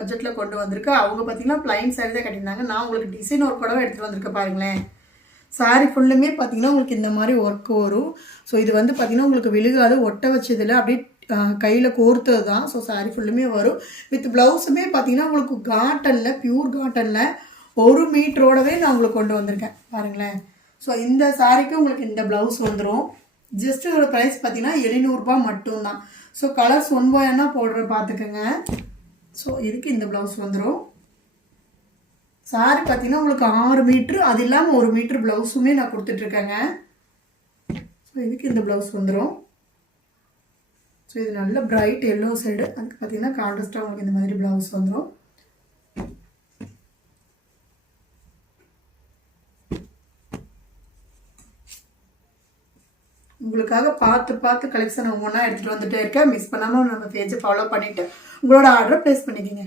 பட்ஜெட்டில் கொண்டு வந்திருக்கு. அவங்க பார்த்தீங்கன்னா ப்ளைன் சாரீ தான் கட்டியிருந்தாங்க. நான் உங்களுக்கு டிசைன் ஒர்க் கூடவே எடுத்துகிட்டு வந்திருக்கேன் பாருங்களேன். சாரீ ஃபுல்லுமே பார்த்தீங்கன்னா உங்களுக்கு இந்த மாதிரி ஒர்க் வரும். ஸோ இது வந்து பார்த்தீங்கன்னா உங்களுக்கு விழுகாது, ஒட்ட வச்சதில் அப்படியே கையில் கோர்த்தது தான். ஸோ சாரீ ஃபுல்லுமே வரும். வித் ப்ளவுஸுமே பார்த்தீங்கன்னா உங்களுக்கு காட்டனில், பியூர் காட்டனில் 1 மீட்டரோடவே நான் உங்களுக்கு கொண்டு வந்திருக்கேன் பாருங்களேன். ஸோ இந்த சாரீக்கு உங்களுக்கு இந்த ப்ளவுஸ் வந்துடும். ஜஸ்ட் இதோட ப்ரைஸ் பார்த்தீங்கன்னா 700 ரூபா மட்டும்தான். ஸோ கலர்ஸ் 1 by 1 போடுற பார்த்துக்கோங்க. ஸோ இதுக்கு இந்த ப்ளவுஸ் வந்துடும். சாரி பார்த்தீங்கன்னா உங்களுக்கு 6 மீட்ரு, அது இல்லாமல் 1 மீட்ரு ப்ளவுஸுமே நான் கொடுத்துட்ருக்கேங்க. ஸோ இதுக்கு இந்த ப்ளவுஸ் வந்துடும். ஸோ இது நல்ல பிரைட் எல்லோ சைடு, அதுக்கு பார்த்தீங்கன்னா கான்ட்ராஸ்டாக உங்களுக்கு இந்த மாதிரி ப்ளவுஸ் வந்துடும். உங்களுக்காக பார்த்து கலெக்ஷன் ஒவ்வொன்றா எடுத்துகிட்டு வந்துட்டே இருக்கேன். மிஸ் பண்ணாமல் நம்ம பேஜை ஃபாலோ பண்ணிவிட்டு உங்களோட ஆர்டரை ப்ளேஸ் பண்ணிக்கோங்க.